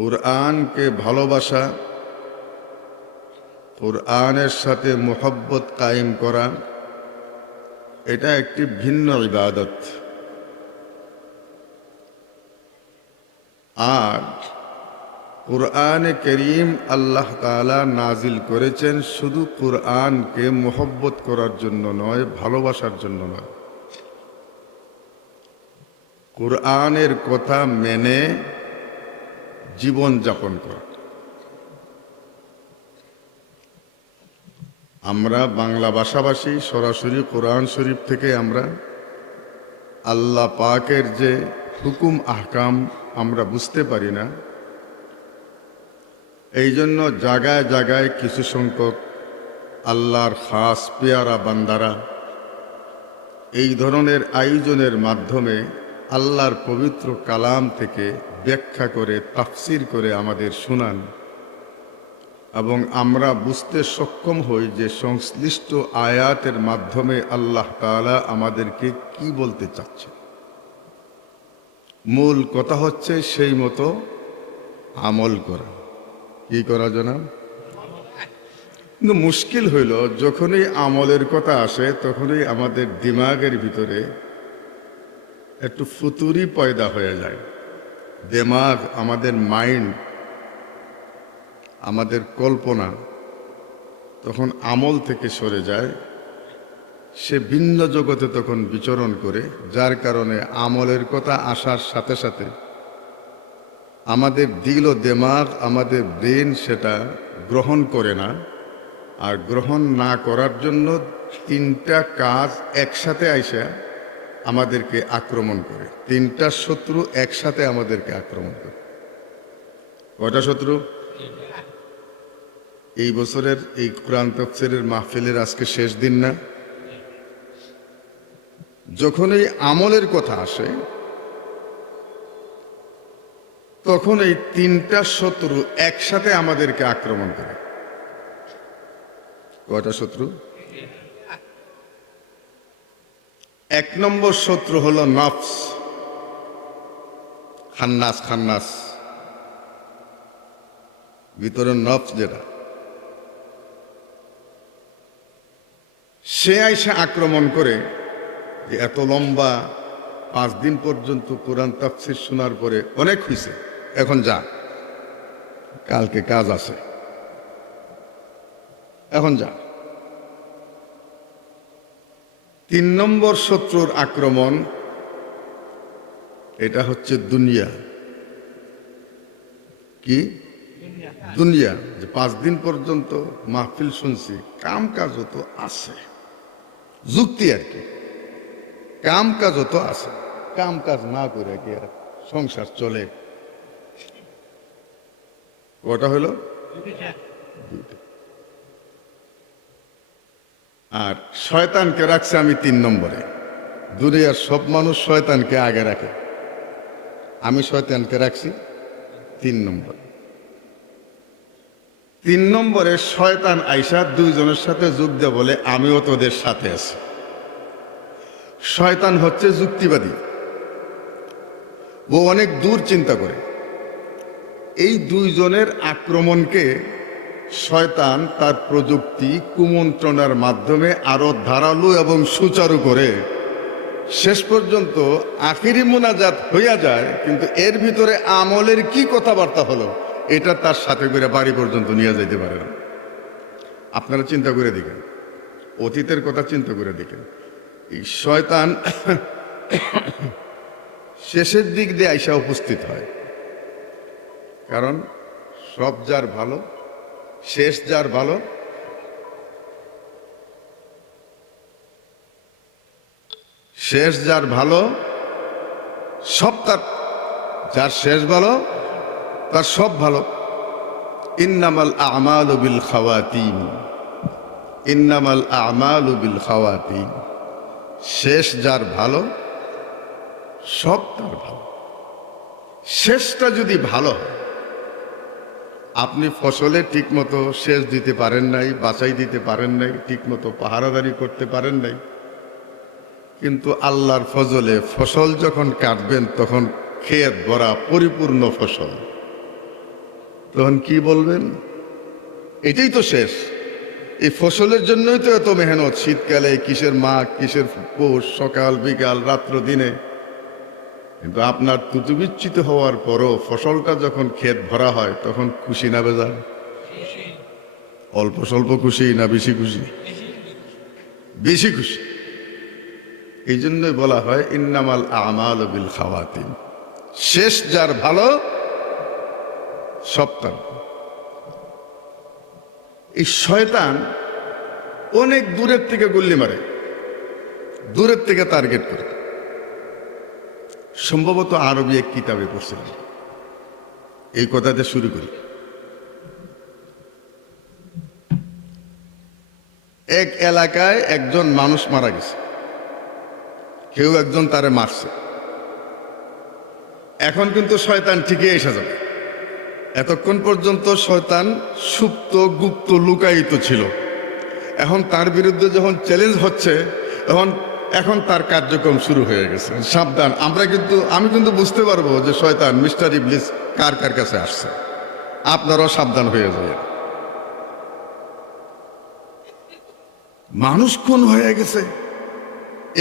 কুরআনকে ভালোবাসা, কুরআনের সাথে মুহাব্বত কায়েম করা, এটা একটি ভিন্ন ইবাদত। আর কুরআনে করিম আল্লাহ তাআলা নাজিল করেছেন শুধু কুরআনকে মুহাব্বত করার জন্য নয়, ভালোবাসার জন্য নয়, কুরআনের কথা মেনে জীবন যাপন করা। আমরা বাংলা ভাষাভাষী সরাসরি কোরআন শরীফ থেকে আমরা আল্লাহ পাকের যে হুকুম আহকাম আমরা বুঝতে পারি না। এই জন্য জায়গায় জায়গায় কিছু সংখ্যক আল্লাহর খাস পেয়ারা বান্দারা এই ধরনের আয়োজনের মাধ্যমে আল্লাহর পবিত্র কালাম থেকে ব্যাখ্যা করে তাফসির করে আমাদের শোনান এবং আমরা বুঝতে সক্ষম হই যে সংশ্লিষ্ট আয়াতের মাধ্যমে আল্লাহ তাআলা আমাদেরকে কি বলতে চাচ্ছে। মূল কথা হচ্ছে সেই মতো আমল করা। কি করা জনাব? কিন্তু মুশকিল হইল যখনই আমলের কথা আসে তখনই আমাদের দিমাগের ভিতরে একটু ফুতুরি পয়দা হয়ে যায়। দিমাগ, আমাদের মাইন্ড, আমাদের কল্পনা তখন আমল থেকে সরে যায়, সে ভিন্ন জগতে তখন বিচরণ করে, যার কারণে আমলের কথা আসার সাথে সাথে আমাদের দিল ও দিমাগ, আমাদের ব্রেন সেটা গ্রহণ করে না। আর গ্রহণ না করার জন্য তিনটা কাজ একসাথে আইসা আমাদেরকে আক্রমণ করে। তিনটা শত্রু একসাথে আমাদেরকে আক্রমণ করে। কয়টা শত্রু? এই বছরের এই কোরআন তাফসীরের মাহফিলের আজকে শেষ দিন না? যখন এই আমলের কথা আসে তখন এই তিনটা শত্রু একসাথে আমাদেরকে আক্রমণ করে। কয়টা শত্রু? এক নম্বর শত্রু হলো নফস, খান্নাস। খান্নাস ভিতরে নফস যেটা, সে আইসা আক্রমণ করে যে এত লম্বা 5 দিন পর্যন্ত কোরআন তাফসীর শোনার পরে অনেক হয়েছে, এখন যা, কালকে কাজ আছে, এখন যা। 3 নম্বর শত্রুর আক্রমণ, এটা হচ্ছে দুনিয়া। কি? দুনিয়া। যে 5 দিন পর্যন্ত মাহফিল শুনছি, কাম কাজও তো আছে, যুক্তি আর কি, কাম কাজও তো আছে, কাম কাজ না করে কি আর সংসার চলে? কটা হলো? আর শয়তানকে রাখছে আমি 3 নম্বরে। দুনিয়ার সব মানুষ শয়তানকে আগে রাখে, আমি শয়তানকে রাখছি 3 নম্বর। 3 নম্বরে শয়তান আইসা 2 জনের সাথে যোগ দেয়, বলে আমিও তোদের সাথে আছি। শয়তান হচ্ছে যুক্তিবাদী, ও অনেক দূর চিন্তা করে। এই 2 জনের আক্রমণকে শয়তান তার প্রযুক্তি কুমন্ত্রণার মাধ্যমে আরো ধারালো এবং সুচারু করে শেষ পর্যন্ত আখিরি মুনাজাত হইয়া যায়, কিন্তু এর ভিতরে আমলের কি কথাবার্তা হলো এটা তার সাথে করে বাড়ি পর্যন্ত নিয়ে যাইতে পারে না। আপনারা চিন্তা করে দেখেন, অতীতের কথা চিন্তা করে দেখেন, এই শয়তান শেষের দিক দিয়ে আইসা উপস্থিত হয়। কারণ সব যার ভালো, শেষ যার ভালো। শেষ যার ভালো, সব তার, যার শেষ ভালো তার সব ভালো। ইন্নামাল আমালু বিল খাওয়াতিন, ইন্নামাল আমালু বিল খাওয়াতিন। শেষ যার ভালো, সব তার ভালো। শেষটা যদি ভালো হয়, আপনি ফসলে ঠিকমতো সেচ দিতে পারেন নাই, বাছাই দিতে পারেন নাই, ঠিকমতো পাহারাদারি করতে পারেন নাই, কিন্তু আল্লাহর ফজলে ফসল যখন কাটবেন তখন ক্ষেত ভরা পরিপূর্ণ ফসল, তখন কি বলবেন? এটাই তো শেষ। এই ফসলের জন্যই তো এত মেহনত, শীতকালে কিসের মাঘ, কিসের পৌষ, সকাল বিকাল রাত্র দিনে। কিন্তু আপনার তুতুবিচ্ছিত হওয়ার পরও ফসলটা যখন ক্ষেত ভরা হয় তখন খুশি না বেজার? অল্প স্বল্প খুশি না বেশি খুশি? বেশি খুশি। এই জন্যই বলা হয় ইন্নামাল আমাল বিল খাওয়াতিম, শেষ যার ভালো সব তার। এই শয়তান অনেক দূরের থেকে গুল্লি মারে, দূরের থেকে টার্গেট করে। সম্ভবত আরবি এক কিতাবে পড়ছিলাম, এই কথাতে শুরু করি। এক এলাকায় একজন মানুষ মারা গেছে, কেউ একজন তারে মারছে। এখন কিন্তু শয়তান ঠিকই এসে যাবে। এতক্ষণ পর্যন্ত শয়তান সুপ্ত গুপ্ত লুকায়িত ছিল, এখন তার বিরুদ্ধে যখন চ্যালেঞ্জ হচ্ছে এখন তার কার্যক্রম শুরু হয়ে গেছে। সাবধান, আমি কিন্তু বুঝতে পারবো যে শয়তান মিস্টার ইবলিস কার কার কাছে আসছে। আপনারাও সাবধান হয়ে যায়। মানুষ খুন হয়ে গেছে,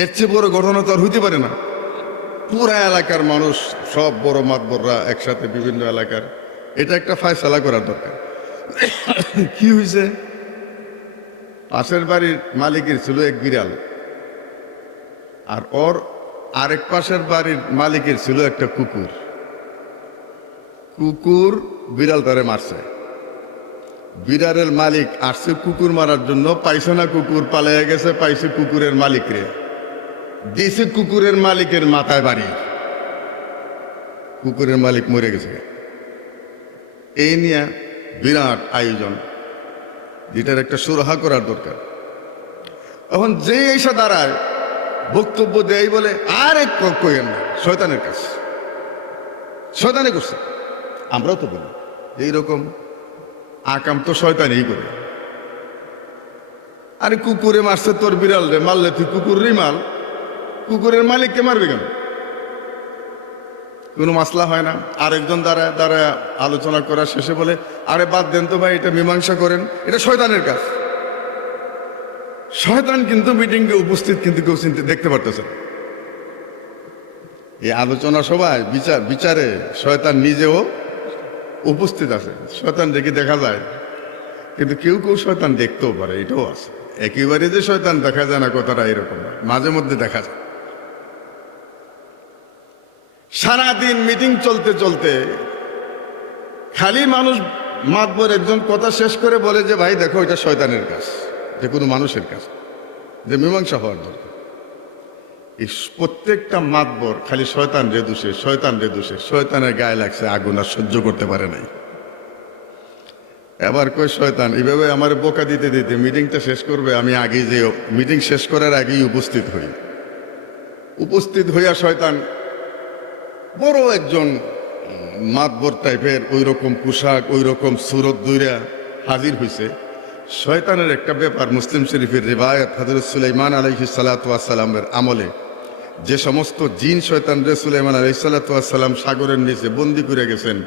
এর চেয়ে বড় ঘটনা তো আর হইতে পারে না। পুরা এলাকার মানুষ, সব বড় মাতবররা একসাথে, বিভিন্ন এলাকার, এটা একটা ফায়সালা করার দরকার। কি হয়েছে? পাশের বাড়ির মালিকের ছিল এক বিড়াল, আর ওর আরেক পাশের বাড়ির মালিকের ছিল একটা কুকুর। কুকুর বিড়াল তারে মারছে। বিড়ালের মালিক আসছে কুকুর মারার জন্য, পাইছে না, কুকুর পালিয়ে গেছে, পাইছে কুকুরের মালিকরে, দিছে কুকুরের মালিকের মাথায় বাড়ি। কুকুরের মালিক মরে গেছে। এই নিয়ে বিরাট আয়োজন, যেটার একটা সুরাহা করার দরকার। এখন যে এসে দাঁড়ায় বক্তব্য দেয়, বলে আরে কইেন না, শয়তানের কাজ, শয়তানে করছে। আমরাও তো বলি এইরকম আকাম তো শয়তানই করে। আরে কুকুরে মারছে তোর বিড়াল রে, মারলে তুই কুকুরেরই মাল, কুকুরের মালিককে মারবে কেন? কোনো মাসলা হয় না। আরেকজন দাঁড়ায় দাঁড়ায় আলোচনা করা শেষে বলে, আরে বাদ দেন তো ভাই, এটা মীমাংসা করেন, এটা শয়তানের কাজ। শয়তান কিন্তু মিটিংয়ে উপস্থিত, কিন্তু কেউ দেখতে পারতেছে। এই আলোচনা সভায় বিচারে শয়তান নিজেও উপস্থিত আছে। শয়তান দেখি দেখা যায়, কিন্তু কেউ কেউ শয়তান দেখতেও পারে, এটাও আছে। একেবারে যে শয়তান দেখা যায় না কথাটা এরকম নয়, মাঝে মধ্যে দেখা যায়। সারাদিন মিটিং চলতে চলতে খালি মানুষ মাতবর একজন কথা শেষ করে বলে যে ভাই দেখো, এটা শয়তানের কাজ, যে কোনো মানুষের কাজ, যে মীমাংসা হওয়ার দরকার। এই প্রত্যেকটা মাতবর খালি শয়তান রে দোষে, শয়তান রে দোষে, শয়তানের গায়ে লাগছে আগুন, আর সহ্য করতে পারে নাই। এবার কই শয়তান এইভাবে আমার বোকা দিতে দিতে মিটিংটা শেষ করবে, আমি আগেই যে মিটিং শেষ করার আগেই উপস্থিত হইয়া শয়তান বড় একজন মাতবর টাইপের, ওই রকম পোশাক, ওই রকম সুরত দইরা হাজির হয়েছে। শয়তানের একটা ব্যাপার মুসলিম শরীফের রিবায়াত, হযরত সুলাইমান আলাইহিস সালাতু ওয়াস সালামের আমলে যে সমস্ত জিন শয়তানরে সুলাইমান আলাইহিস সালাতু ওয়াস সালাম সাগরের নিচে বন্দী করে গেছেন,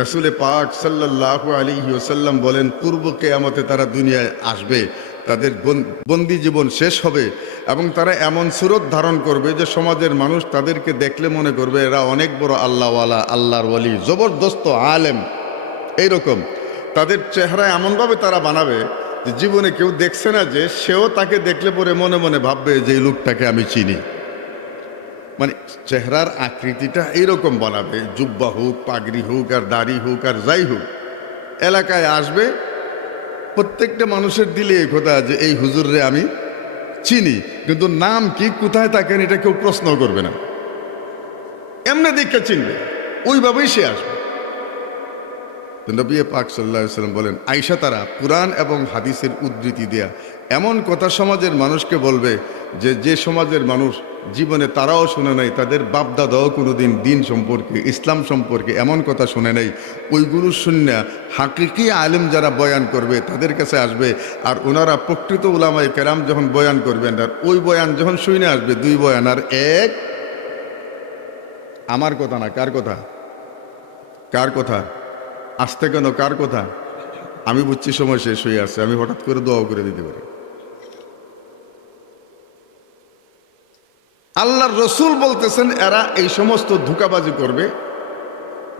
রাসূলে পাক সাল্লাল্লাহু আলাইহি ওয়াসাল্লাম বলেন পূর্ব কিয়ামতে তারা দুনিয়ায় আসবে, তাদের বন্দি জীবন শেষ হবে এবং তারা এমন সুরত ধারণ করবে যে সমাজের মানুষ তাদেরকে দেখলে মনে করবে এরা অনেক বড় আল্লাহওয়ালা, আল্লাহর ওয়ালি, জবরদস্ত আলেম। এইরকম তাদের চেহারা এমনভাবে তারা বানাবে যে জীবনে কেউ দেখছে না, যে সেও তাকে দেখলে পরে মনে মনে ভাববে যে এই লোকটাকে আমি চিনি। মানে চেহারার আকৃতিটা এইরকম বানাবে, জুব্বা হোক, পাগড়ি হোক, আর দাড়ি হোক, আর যাই হোক, এলাকায় আসবে, প্রত্যেকটা মানুষের দিলে এই কথা যে এই হুজুররে আমি চিনি, কিন্তু নাম কি, কোথায় থাকেন, এটা কেউ প্রশ্ন করবে না, এমনি দেখে চিনবে, ওইভাবেই সে আসবে। নবী পাক সাল্লাল্লাহু আলাইহি ওয়াসাল্লাম বলেন, আয়েশা তারা কুরআন এবং হাদিসের উদ্ধৃতি দেয়া এমন কথা সমাজের মানুষকে বলবে যে সমাজের মানুষ জীবনে তারাও শুনে নাই, তাদের বাপদাদাও কোনোদিন দিন সম্পর্কে, ইসলাম সম্পর্কে এমন কথা শুনে নাই। ওইগুলো শুনে হাকিকি আলেম যারা বয়ান করবে তাদের কাছে আসবে, আর ওনারা প্রকৃত উলামায়ে কেরাম যখন বয়ান করবেন, আর ওই বয়ান যখন শুনে আসবে, দুই বয়ান আর এক, আমার কথা না, কার কথা? আসতে কেন, কার কথা? আমি বুঝছি সময় শেষ হয়ে আসছে, আমি হঠাৎ করে দোয়া করে দিতে পারি। আল্লাহর রসুল বলতেছেন এরা এই সমস্ত ধোঁকাবাজি করবে,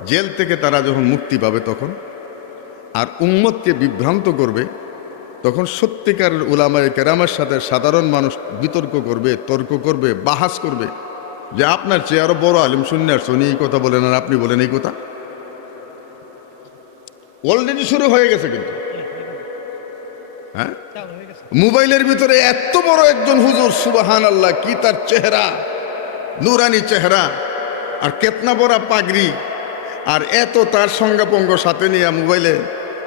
জেল থেকে তারা যখন মুক্তি পাবে তখন, আর উম্মতকে বিভ্রান্ত করবে, তখন সত্যিকারের উলামায়ে কেরামের সাথে সাধারণ মানুষ বিতর্ক করবে, তর্ক করবে, বাহাস করবে যে আপনার চেয়ে আরো বড় আলিম শূন্য আসছে, উনি এই কথা বলেন আর আপনি বলেন এই কথা। অলরেডি শুরু হয়ে গেছে কিন্তু। হ্যাঁ, মোবাইলের ভিতরে এত বড় একজন হুজুর, সুবহানাল্লাহ, কি তার চেহারা, নুরানি চেহারা, আর কেতনা বড় পাগড়ি, আর এত তার সঙ্গাপঙ্গ সাথে নিয়ে মোবাইলে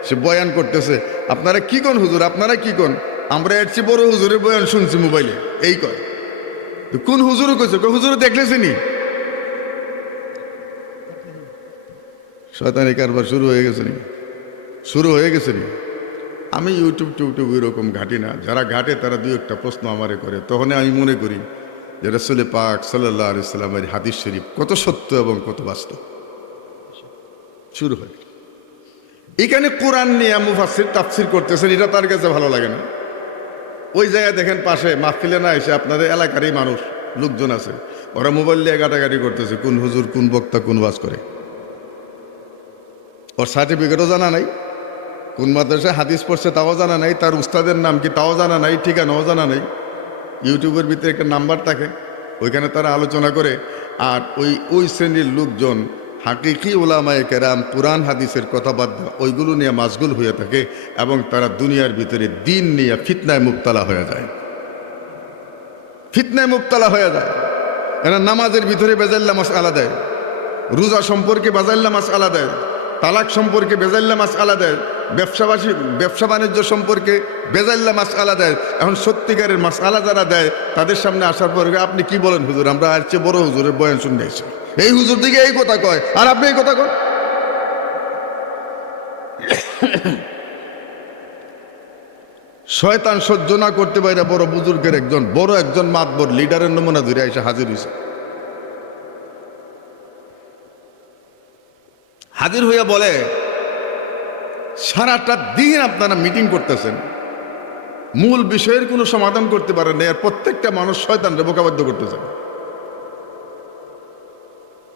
সে বয়ান করতেছে। আপনারা কি কোন হুজুর, আপনারা কি কোন, আমরা এর চেয়ে বড় হুজুরের বয়ান শুনছি মোবাইলে, এই কয়। কোন হুজুরও কইছে, হুজুর দেখলেছিনি? শয়তানি কারবার শুরু হয়ে গেছে নি, শুরু হয়ে গেছে নি। আমি ইউটিউব এরকম ঘাটি না, যারা ঘাটে তারা দুই একটা প্রশ্ন আমারে করে, তখন আমি মনে করি যে রাসূল পাক সাল্লাল্লাহু আলাইহি সাল্লামের হাদিস শরীফ কত সত্য এবং কত বাস্তব। শুরু হয় এখানে কোরআন নিয়ে মুফাসসির তাফসীর করতেছেন, এটা তার কাছে ভালো লাগে না। ওই জায়গায় দেখেন পাশে মাহফিলে না এসে আপনাদের এলাকারই মানুষ লোকজন আছে, ওরা মোবাইল নিয়ে গাটাগাটি করতেছে, কোন হুজুর কোন বক্তা কোন ওয়াজ করে। ওর সার্টিফিকেটও জানা নাই, কোন মাদ্রাসায় হাদিস পড়ছে তাও জানা নাই, তার উস্তাদের নাম কি তাও জানা নাই, ঠিকানাও জানা নাই। ইউটিউবের ভিতরে একটা নাম্বার থাকে, ওইখানে তারা আলোচনা করে। আর ওই শ্রেণীর লোকজন হাকিকি উলামায়ে কেরাম পুরাণ হাদিসের কথাবার্তা ওইগুলো নিয়ে মাশগুল হয়ে থাকে, এবং তারা দুনিয়ার ভিতরে দিন নিয়ে ফিতনায় মুবতালা হয়ে যায়, ফিতনায় মুবতালা হয়ে যায়। এরা নামাজের ভিতরে বেজাল্লা মাসআলা দেয়, রোজা সম্পর্কে বেজাল্লা মাসআলা দেয়, তালাক সম্পর্কে বেজাল্লা মাসআলা দেয়, ব্যবসা বাণিজ্য সম্পর্কে বেজাল্লা মাসআলা দেয়। এখন সত্যিকারের মাসআলা যারা দেয় তাদের সামনে আসার পর আপনি কি বলেন হুজুর, আমরা আর চেয়ে বড় হুজুরের বয়ান শুনে এসেছি, এই হুজুর দিকে এই কথা কয় আর আপনি এই কথা কন। শয়তান সহ্য না করতে পারে বড় বুজুর্গের একজন মাতবর লিডারের নমুনা ধরে এসে হাজির হয়েছে। হাজির হইয়া বলে, সারাটা দিন আপনারা মিটিং করতেছেন, মূল বিষয়ের কোনো সমাধান করতে পারেন না, আর প্রত্যেকটা মানুষ শয়তানরে বোকাবাধ্য করতেছে।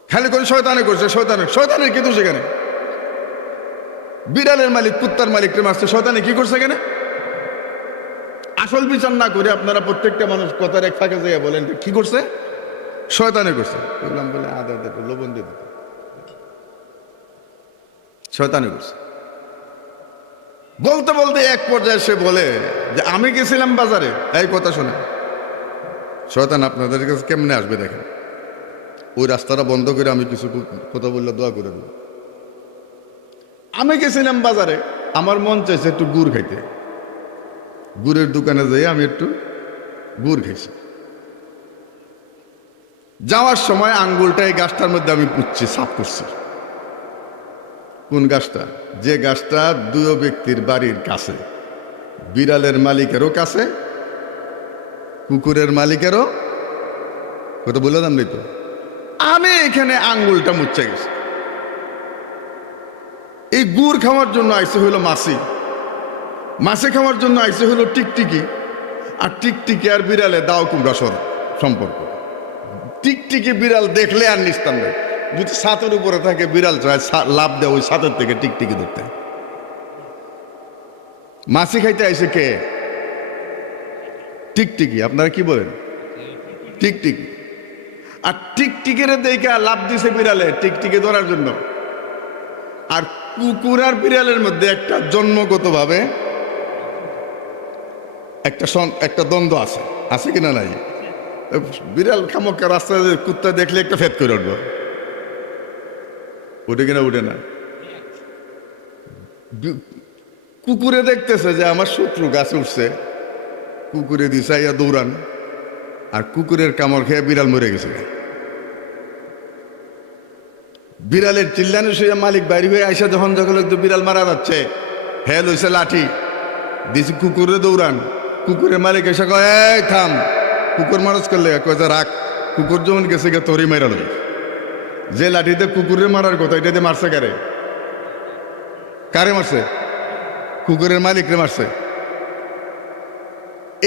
খালি করে শয়তানে করছে, শয়তানের কি তো সেখানে? বিড়ালের মালিক কুত্তার মালিককে মারছে, শয়তানে কি করছে এখানে? আসল বিচার না করে আপনারা প্রত্যেকটা মানুষ কথার এক ফাঁকে যাইয়া বলেন কি করছে? শয়তানে করছে। বললাম বলে আদা লবণ দিয়ে দিতে, শয়তানে করছে। বলতে বলতে এক পর্যায়ে সে বলে যে আমি গেছিলাম বাজারে, এই কথা শোনে, শয়তান আপনাদের কাছে কেমনে আসবে দেখেন, ওই রাস্তাটা বন্ধ করে আমি কিছু কথা বললে দোয়া করে দেব। আমি গেছিলাম বাজারে, আমার মন চাইছে একটু গুড় খাইতে, গুড়ের দোকানে যাই আমি একটু গুড় খাইছি। যাওয়ার সময় আঙ্গুলটা এই গাছটার মধ্যে আমি পুচ্ছি, সাফ করছি। কোন গাছটা? যে গাছটা দুই ব্যক্তির বাড়ির কাছে, বিড়ালের মালিকেরও কাছে, কুকুরের মালিকেরও। কথা বলে দাম নেই তো, আমি এখানে আঙ্গুলটা মুচ্ছে গেছি। এই গুড় খাওয়ার জন্য আইসে হইল মাছে খাওয়ার জন্য আইসে হইল টিকটিকি, আর টিকটিকি আর বিড়ালে দাও কুমড়া সম্পর্ক। টিকটিকি বিড়াল দেখলে আর নিস্তান নেই, যদি ছাতের উপরে থাকে বিড়াল চায় লাভ দেয় ওই ছাতের থেকে টিকটিকি ধরতে। মাছি খাইতে আইসে কে? টিকটিকি। আপনারা কি বলেন? টিকটিকি। আর টিকটিকির দেখে লাভ দিছে বিড়ালে টিকটিকি ধরার জন্য। আর কুকুর আর বিড়ালের মধ্যে একটা জন্মগতভাবে একটা দ্বন্দ্ব আছে কিনা নাই? বিড়াল খামকা রাস্তায় কুত্তা দেখলে একটা ফেদ করে উঠবো, উঠে কিনা উঠে না। কুকুরে দেখতেছে যে আমার শত্রু গাছে উঠছে, কুকুরে দিছে ইয়া দৌড়ান, আর কুকুরের কামড় খেয়ে বিড়াল মরে গেছে। বিড়ালের চিল্লানো শুয়ে মালিক বাইরে হয়ে আইসা যখন বিড়াল মারা যাচ্ছে, হ্যাঁ লইছে লাঠি দিছি, কুকুরে দৌড়ান। কুকুরের মালিক এসে কয় এই থাম, কুকুর মানুষ করলে কয় যে রাখ, কুকুর যখন গেছে গে তোরই মেরা লই। যে লাঠিতে কুকুরে মারার কথা এটাতে মারছে কারে? কারে মারছে? কুকুরের মালিকরে মারছে।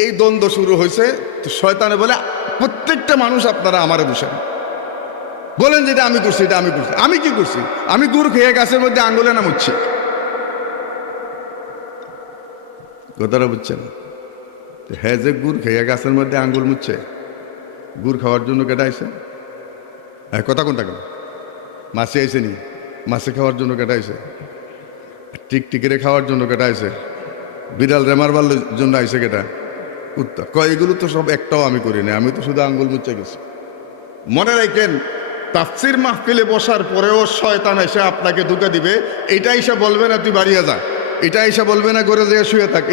এই দ্বন্দ্ব শুরু হয়েছে। তো শয়তানে বলে প্রত্যেকটা মানুষ আপনারা আমারে দোষেন, বলেন যে এটা আমি করছি, এটা আমি করছি। আমি কি করছি? আমি গুড় খেয়ে গাছের মধ্যে আঙ্গুলে নামুচ্ছি। কথাটা বুঝছেন? হ্যাঁ, যে গুড় খেয়ে গাছের মধ্যে আঙ্গুল মুচ্ছে, গুড় খাওয়ার জন্য কেটে আইছে? হ্যাঁ, কথা কোনটা কেন? মাছে আইসে নি? মাছে খাওয়ার জন্য কেটে আইছে? টিকটিকিরে খাওয়ার জন্য কেটে আইছে? বিড়াল রেমারবার জন্য আইছে কেটা? কুত্তা কয় এগুলো তো সব একটাও আমি করি না, আমি তো শুধু আঙ্গুল মুচ্ছে গেছি। মনে রাখেন, তাফসির মাহফিলে বসার পরেও শয়তান এসে আপনাকে ধোঁকা দিবে। এটা এসে বলবে না তুই বাড়িয়ে যা, এটা এসে বলবে না ঘরে যেয়ে শুয়ে থাক।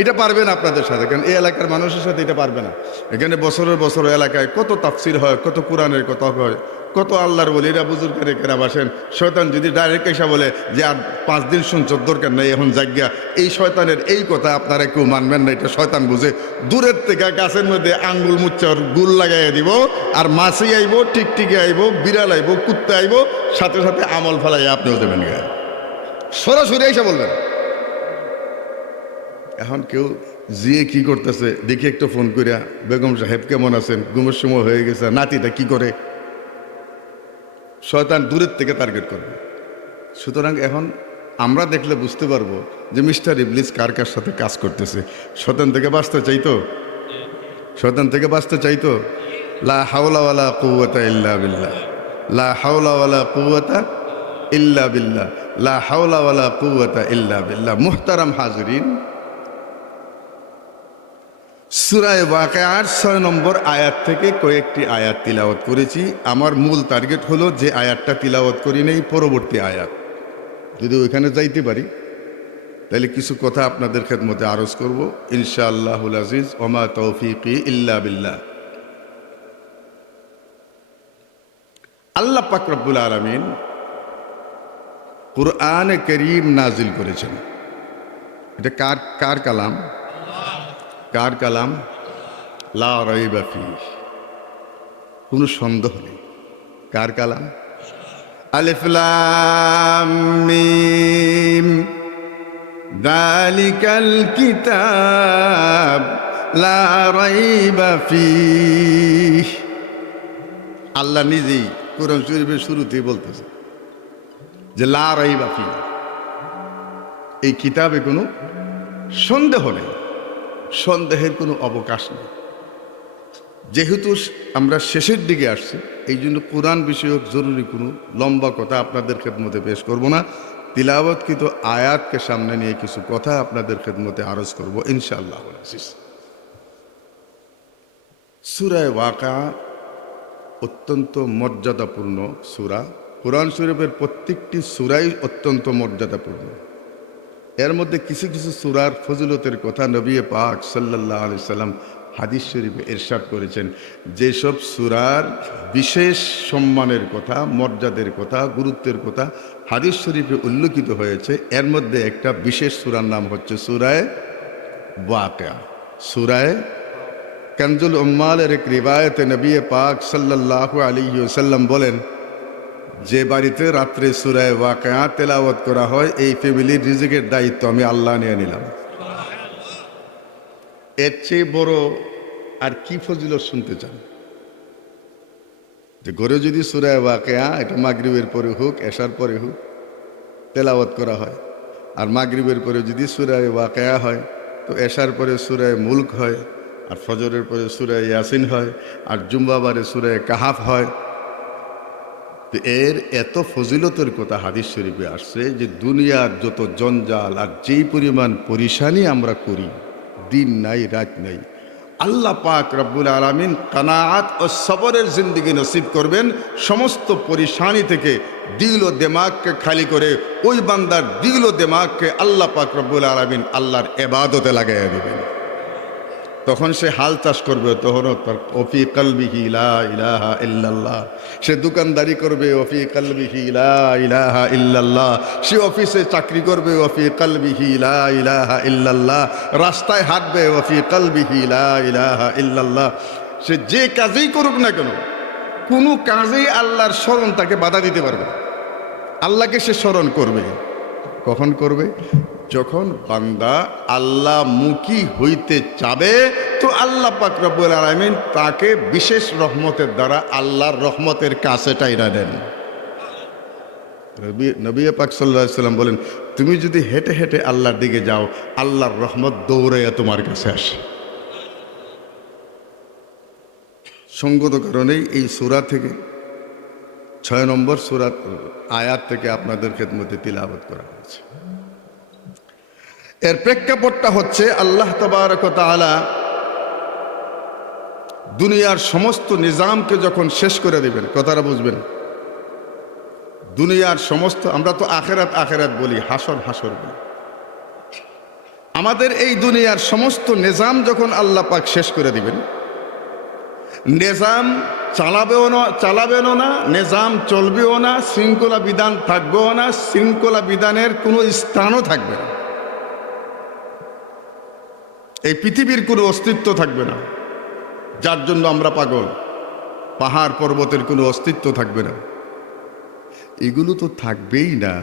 এটা পারবে না আপনাদের সাথে, কারণ এই এলাকার মানুষের সাথে এটা পারবে না। এখানে বছরের বছর এলাকায় কত তাফসির হয়, কত কোরআনের কথা হয়, কত আল্লাহর বলি, এরা বুজুর্গের কেরা বাসেন। শয়তান যদি ডাইরেক্ট এসে বলে যে আর 5 দিন শুনছর দরকার নেই, এখন জায়গা, এই শয়তানের এই কথা আপনারা কেউ মানবেন না। এটা শয়তান বুঝে দূরের থেকে গাছের মধ্যে আঙ্গুল মুচ্চার গুল লাগাইয়া দিব, আর মাছি আইব, টিকটিকি আইব, বিড়াল আইব, কুত্তা আইব, সাথে সাথে আমল ফেলাইয়া আপনিও দেবেন গায়ে। সরাসরি এসে বলবেন। এখন কেউ জিয়ে কি করতেছে দেখি একটু ফোন করিয়া, বেগম সাহেব কেমন আছেন, ঘুমের সময় হয়ে গেছে, নাতিটা কি করে? শয়তান দূরের থেকে টার্গেট করবে। সুতরাং এখন আমরা দেখলে বুঝতে পারবো যে মিস্টার ইবলিস কার কার সাথে কাজ করতেছে। শয়তান থেকে বাঁচতে চাইতো, শয়তান থেকে বাঁচতে চাইতো। লা হাওলা ওয়ালা কুওয়াতা ইল্লা বিল্লাহ, লা হাওলা ওয়ালা কুওয়াতা ইল্লা বিল্লাহ, লা হাওলা ওয়ালা কুওয়াতা ইল্লা বিল্লাহ। মুহতারাম হাজরিন, সূরা ওয়াকিয়ার 6 নম্বর আয়াত থেকে কয়েকটি আয়াত তিলাওয়াত করেছি। আমার মূল টার্গেট হলো যে আয়াতটা তিলাওয়াত করি নেই, পরবর্তী আয়াত। যদি ওইখানে যাইতে পারি তাহলে কিছু কথা আপনাদের খেদমতে আরজ করব ইনশাআল্লাহুল আজিজ। ওমা তৌফিকি ইল্লা বিল্লাহ। আল্লাহ পাক রব্বুল আলামিন কুরআনে কারীম নাজিল করেছেন। এটা কার কালাম? কার কালাম? লা রাইবা ফিহ, কোনো সন্দেহ নেই। কার কালাম? আলিফ লাম মিম যালিকাল কিতাব লা রাইবা ফিহ। আল্লাহ নিজেই কোরআন শরীফের শুরুতেই বলতেছে যে লা রাইবা ফিহ, এই কিতাবে কোনো সন্দেহ নেই, সন্দেহের কোনো অবকাশ নেই। যেহেতু আমরা শেষের দিকে আসছি, এই জন্য কোরআন বিষয়ক জরুরি কোনো লম্বা কথা আপনাদের খেদমতে পেশ করব না। তিলাওয়াতকৃত আয়াতকে সামনে নিয়ে কিছু কথা আপনাদের খেদমতে আরজ করব ইনশাআল্লাহ। সূরা ওয়াকিয়া অত্যন্ত মর্যাদাপূর্ণ সূরা। কোরআন শরীফের প্রত্যেকটি সূরাই অত্যন্ত মর্যাদাপূর্ণ। এর মধ্যে কিছু কিছু সূরার ফজিলতের কথা নবী পাক সাল্লাল্লাহু আলাইহি সাল্লাম হাদিস শরীফে ইরশাদ করেছেন। যেসব সূরার বিশেষ সম্মানের কথা, মর্যাদার কথা, গুরুত্বের কথা হাদিস শরীফে উল্লেখিত হয়েছে, এর মধ্যে একটা বিশেষ সূরার নাম হচ্ছে সূরায়ে ওয়াকিয়া। সূরায়ে কানজুল উম্মালের এক রিবায়াতে নবী পাক সাল্লাল্লাহু আলাইহি ওয়াসাল্লাম বলেন, যে বাড়িতে রাত্রে সূরা ওয়াকিয়া তেলাওয়াত করা হয়, এই ফ্যামিলির রিজিকের দায়িত্ব আমি আল্লাহ নিয়ে নিলাম। এর চেয়ে বড় আর কি ফজিলত শুনতে চান? যে ঘরে যদি সূরা ওয়াকিয়া, এটা মাগরিবের পরে হোক, এশার পরে হোক, তেলাওয়াত করা হয়, আর মাগরিবের পরে যদি সূরা ওয়াকিয়া হয়, তো এশার পরে সূরা মুলক হয়, আর ফজরের পরে সূরা ইয়াসিন হয়, আর জুম্মাবারে সূরা কাহাফ হয়। এর এত ফজিলতের কথা হাদিস শরীফে আসছে যে দুনিয়ার যত জঞ্জাল আর যেই পরিমাণ পরিশানি আমরা করি, দিন নাই রাত নাই, আল্লাহ পাক রব্বুল আলামিন কানাআত ও সবরের জিন্দেগি নসিব করবেন। সমস্ত পরিশানি থেকে দিল ও দিমাগকে খালি করে ওই বান্দার দিল ও দিমাগকে আল্লাহ পাক রব্বুল আলামিন আল্লাহর ইবাদতে লাগাইয়া দেবেন। তখন সে হাল চাষ করবে, তখনও তার ওফি কলবিহি লা ইলাহা ইল্লাল্লাহ। সে দোকানদারি করবে, ওফি কলবিহি লা ইলাহা ইল্লাল্লাহ। সে অফিসে চাকরি করবে, ওফি কলবিহি লা ইলাহা ইল্লাল্লাহ। রাস্তায় হাঁটবে, ওফি কলবিহি লা ইলাহা ইল্লাল্লাহ। সে যে কাজেই করুক না কেন, কোনো কাজেই আল্লাহর স্মরণ তাকে বাধা দিতে পারবে না। আল্লাহকে সে স্মরণ করবে, কখন করবে? যখন বান্দা আল্লাহ মুখী হইতে চাবে, তো আল্লাহ পাক রব্বুল আলামিন তাকে বিশেষ রহমতের দ্বারা আল্লাহর রহমতের কাছে টাইনা দেন। নবী পাক সাল্লাল্লাহু আলাইহি ওয়াসাল্লাম বলেন, তুমি যদি হেঁটে হেঁটে আল্লাহর দিকে যাও, আল্লাহর রহমত দৌড়াইয়া তোমার কাছে আসে। সঙ্গত কারণেই এই সূরা থেকে 6 নম্বর সূরা আয়াত থেকে আপনাদের খেদমতে তিলাওয়াত করা হয়েছে। এর প্রেক্ষাপটটা হচ্ছে আল্লাহ তাবারক ওয়া তাআলা দুনিয়ার সমস্ত নিজামকে যখন শেষ করে দিবেন, কথাটা বুঝবেন, দুনিয়ার সমস্ত, আমরা তো আখেরাত আখেরাত বলি, হাসর হাসর বলি, আমাদের এই দুনিয়ার সমস্ত নিজাম যখন আল্লাহ পাক শেষ করে দিবেন, নিজাম চালাবেও না, নিজাম চলবেও না, শৃঙ্খলা বিধান থাকবেও না, শৃঙ্খলা বিধানের কোনো স্থানও থাকবে না, এই পৃথিবীর কোনো অস্তিত্ব থাকবে না, যার জন্য আমরা পাগল। পাহাড় পর্বতের কোনো অস্তিত্ব থাকবে না, এগুলো তো থাকবেই না।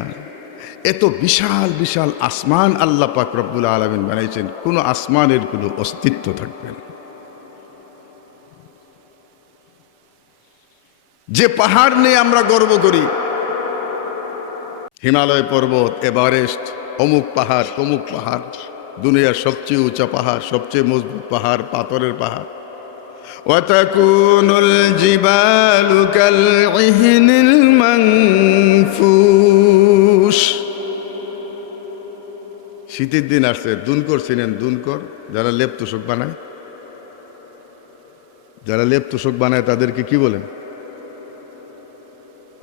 এত বিশাল বিশাল আসমান আল্লাহ পাক রব্বুল আলামিন বানাইছেন, কোনো আসমানের কোনো অস্তিত্ব থাকবে না। যে পাহাড় নিয়ে আমরা গর্ব করি, হিমালয় পর্বত, এভারেস্ট, অমুক পাহাড় তমুক পাহাড়, দুনিয়ার সবচেয়ে উঁচা পাহাড়, সবচেয়ে মজবুত পাহাড়, পাথরের পাহাড়, ওয়াতাকুনুল জিবালু কালইহনিল মানফুশ। শীতের দিন আসছে, দুনকর চিনেন? দুনকর যারা লেপ তোষক বানায়, যারা লেপ তোষক বানায় তাদেরকে কি বলেন?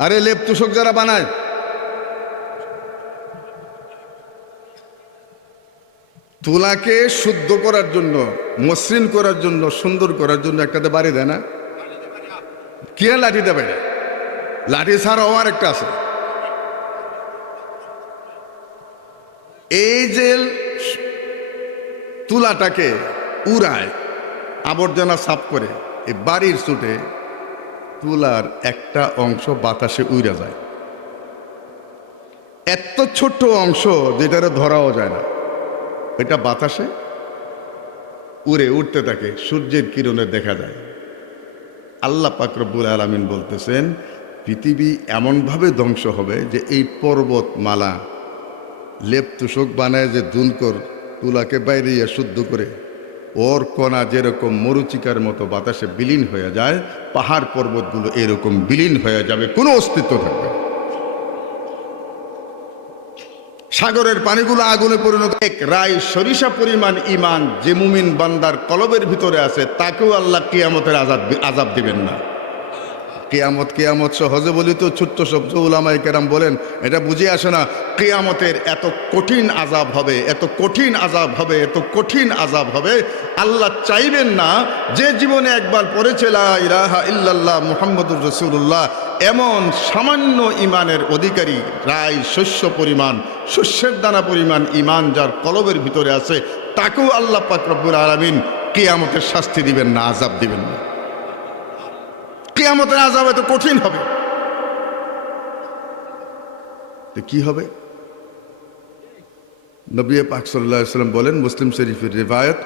আরে লেপ তোষক যারা বানায়, তুলাকে শুদ্ধ করার জন্য, মসৃণ করার জন্য, সুন্দর করার জন্য একটাতে বাড়ি দেয় না? কে লাঠি দেবে? লাঠি ছাড়াও আর একটা আছে। এই যে তুলাটাকে উড়ায়, আবর্জনা সাফ করে, এই বাড়ির ছুটে তুলার একটা অংশ বাতাসে উড়ে যায়। এত ছোট্ট অংশ যেটারে ধরাও যায় না, এটা বাতাসে উড়ে উঠতে থাকে, সূর্যের কিরণে দেখা যায়। আল্লাহ পাক রব্বুল আলামিন বলতেছেন, পৃথিবী এমনভাবে ধ্বংস হবে যে এই পর্বতমালা লেপ তোষক বানায়, যে দুনকর তুলাকে বাইরে শুদ্ধ করে, ওর কণা যেরকম মরুচিকার মতো বাতাসে বিলীন হয়ে যায়, পাহাড় পর্বতগুলো এরকম বিলীন হয়ে যাবে, কোনো অস্তিত্ব থাকবে না। সাগরের পানিগুলো আগুনে পরিণত। এক রায় সরিষা পরিমাণ ইমান যে মুমিন বান্দার কলবের ভিতরে আছে, তাকেও আল্লাহ কিয়ামতের আযাব দিবেন না। কিয়ামত সহজে বলি তো ছোট্ট শব্দ, উলামায়ে কেরাম বলেন এটা বুঝে আসে না। কিয়ামতের এত কঠিন আযাব হবে, এত কঠিন আযাব হবে, এত কঠিন আযাব হবে, আল্লাহ চাইবেন না যে জীবনে একবার পড়েছে লা ইলাহা ইল্লাল্লাহ মুহাম্মাদুর রাসূলুল্লাহ, এমন সামান্য ইমানের অধিকারী, রায় শস্য পরিমাণ, শস্যের দানা পরিমাণ ইমান যার কলবের ভিতরে আছে, তাকেও আল্লাহ পাক রব্বুল আলামিন কিয়ামতের শাস্তি দিবেন না, আযাব দিবেন না। কিয়ামতের আযাব এত কঠিন হবে, তো কি হবে? নবী পাক সাল্লাল্লাহু আলাইহি ওয়াসাল্লাম বলেন, মুসলিম শরীফের রিওয়ায়াত,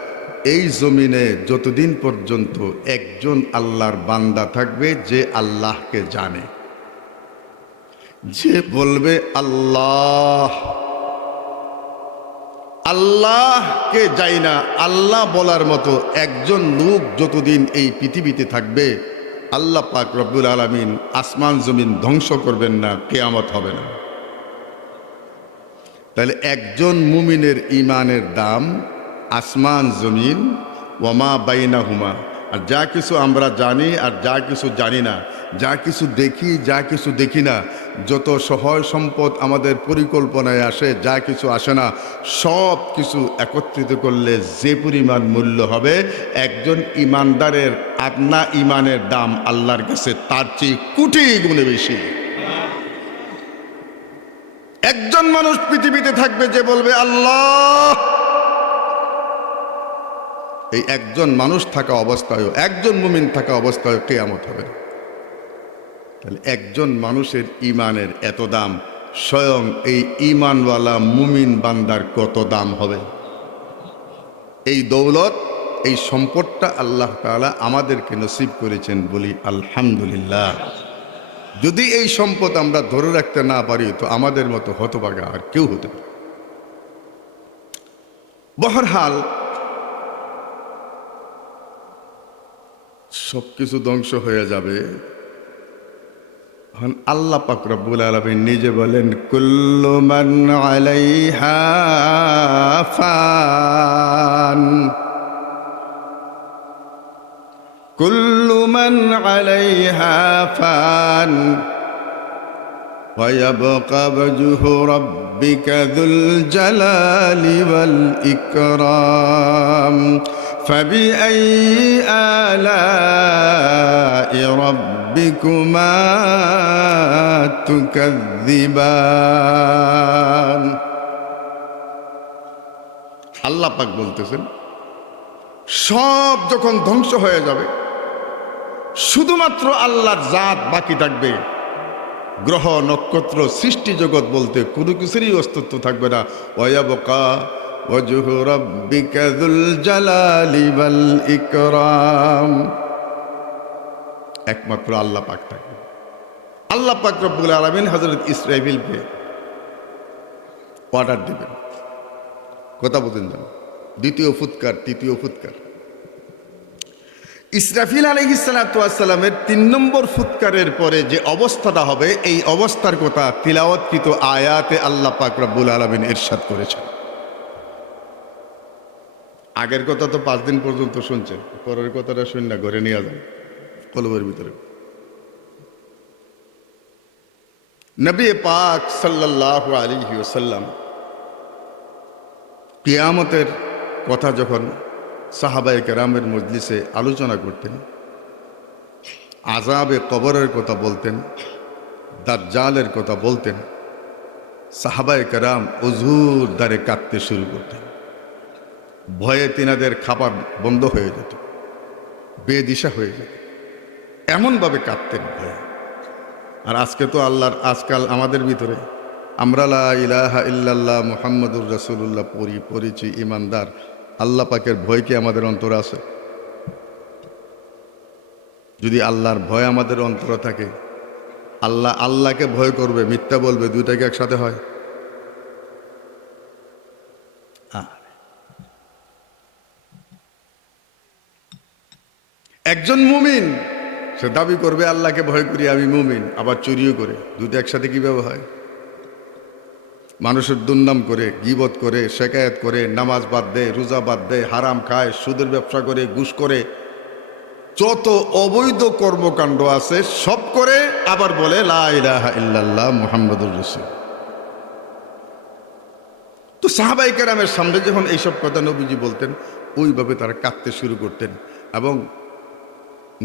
এই জমিনে যতদিন পর্যন্ত একজন আল্লাহর বান্দা থাকবে যে আল্লাহকে জানে, যে বলবে আল্লাহ, আল্লাহকে যাই না, আল্লাহ বলার মতো একজন লোক যতদিন এই পৃথিবীতে থাকবে, আল্লাহ পাক রব্বুল আলামিন আসমান জমিন ধ্বংস করবেন না, কিয়ামত হবে না। তাহলে একজন মুমিনের ইমানের দাম আসমান জমিন, ওয়ামা বাইনাহুমা। আর যা কিছু আমরা জানি আর যা কিছু জানি না, যা কিছু দেখি, যা কিছু দেখি না, যত সহায় সম্পদ আমাদের পরিকল্পনায় আসে, যা কিছু আসে না, সব কিছু একত্রিত করলে যে পরিমাণ মূল্য হবে, একজন ইমানদারের আপনা ইমানের দাম আল্লাহর কাছে তার চেয়ে কোটি গুণে বেশি। একজন মানুষ পৃথিবীতে থাকবে যে বলবে আল্লাহ, এই একজন মানুষ থাকা অবস্থায়ও, একজন মুমিন থাকা অবস্থায়ও কিয়ামত হবে না। তাহলে একজন মানুষের ইমানের এত দাম, স্বয়ং এই ঈমানওয়ালা মুমিন বান্দার কত দাম হবে। এই দৌলত, এই সম্পদটা আল্লাহ তাআলা আমাদেরকে নসিব করেছেন, বলি আলহামদুলিল্লাহ। যদি এই সম্পদ আমরা ধরে রাখতে না পারি তো আমাদের মতো হতভাগা আর কেউ হতে পারে। বহরহাল সবকিছু ধ্বংস হয়ে যাবে। আল্লাহ পাক রব্বুল আলামিন নিজে বলেন, কুল্লু মান আলাইহা ফান, কুল্লু মান আলাইহা ফান ওয়া ইয়াবকা ওয়াজহু রাব্বিকা যুল জালালি ওয়াল ইকরাম ফাবিআইয়ি আলাই রাব্বিকুমা তুকাযযিবান। আল্লাহ পাক বলতেছেন, সব যখন ধ্বংস হয়ে যাবে শুধুমাত্র আল্লাহর জাত বাকি থাকবে। গ্রহ নক্ষত্র সৃষ্টি জগৎ বলতে কোনো কিছুরই অস্তিত্ব থাকবে না। ওয়ায়াবকা ওয়াজহু রাব্বিকা যুল জালালি ওয়াল ইকরাম, একমাত্র আল্লাহ পাক থাকবে। আল্লাহ পাক রব্বুল আলামিন হযরত ইসরাফিলকে অর্ডার দিবেন, কথা বলেন জানো, দ্বিতীয় ফুৎকার, তৃতীয় ফুৎকার। ইসরাফিল আলাইহিস সালাতু ওয়াস সালামের ৩ নম্বর ফুৎকারের পরে যে অবস্থাটা হবে, এই অবস্থার কথা তিলাওয়াতকৃত আয়াতে আল্লাহ পাক রব্বুল আলামিন ইরশাদ করেছেন। আগের কথা তো 5 দিন পর্যন্ত শুনছেন, পরের কথাটা শুনে ঘরে নিয়ে যান কলবের ভিতরে। নবী পাক সাল্লাল্লাহু আলাইহি ওয়াসাল্লাম কিয়ামতের কথা যখন সাহাবায়ে কেরামের মজলিসে আলোচনা করতেন, আযাবে কবরের কথা বলতেন, দাজ্জালের কথা বলতেন, সাহাবায়ে কেরাম হুজুর দ্বারে কাঁদতে শুরু করতেন। ভয়ে তিনাদের খাবার বন্ধ হয়ে যেত, বেদিশা হয়ে যেত, এমনভাবে কাঁদতেন ভয়ে। আর আজকে তো আজকাল আমাদের ভিতরে আমরা লা ইলাহা ইল্লাল্লাহ মুহাম্মাদুর রাসূলুল্লাহ পড়েছি ইমানদার, আল্লাহ পাকের ভয় কি আমাদের অন্তরে আছে? যদি আল্লাহর ভয় আমাদের অন্তরে থাকে, আল্লাহকে ভয় করবে, মিথ্যা বলবে, দুইটাকে একসাথে হয়? একজন মুমিন সে দাবি করবে আল্লাহকে ভয় করি আমি মুমিন, আবার চুরিও করে, দুটো একসাথে কিভাবে হয়? মানুষের দুর্নাম করে, গীবত করে, শেকায়েত করে, নামাজ বাদ দেয়, রোজা বাদ দেয়, হারাম খায়, সুদের ব্যবসা করে, ঘুষ করে, যত অবৈধ কর্মকাণ্ড আছে সব করে, আবার বলে লা ইলাহা ইল্লাল্লাহ মুহাম্মাদুর রাসূল। তো সাহাবায়ে কেরামের সামনে যখন এইসব কথা নবীজি বলতেন, ওইভাবে তারা কাঁদতে শুরু করতেন এবং